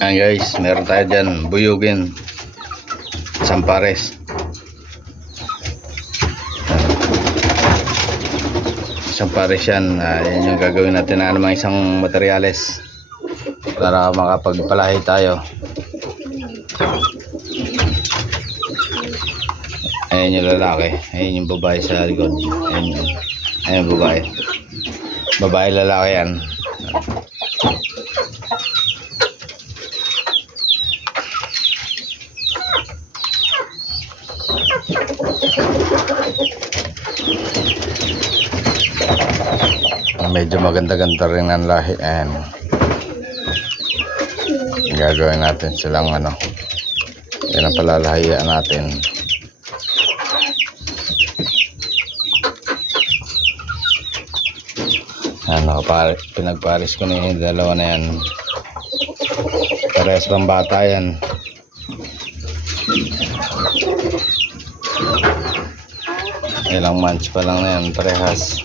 Ayan guys, meron tayo dyan buyugin, isang pares. Isang pares yan. Yan yung gagawin natin na namang isang materyales para makapagpalahi tayo. Ayan yung lalaki, ayan yung babae sa likod. Ayan yung babae. Babae lalaki yan. Medyo maganda-ganda rin ang lahi. Ayan. Gagawin natin silang ano. Yan ang palalahiyaan natin. Ano, pinagparis ko na yung dalawa na yan. Parehas pang bata yan. Ilang months pa lang na yan, parehas.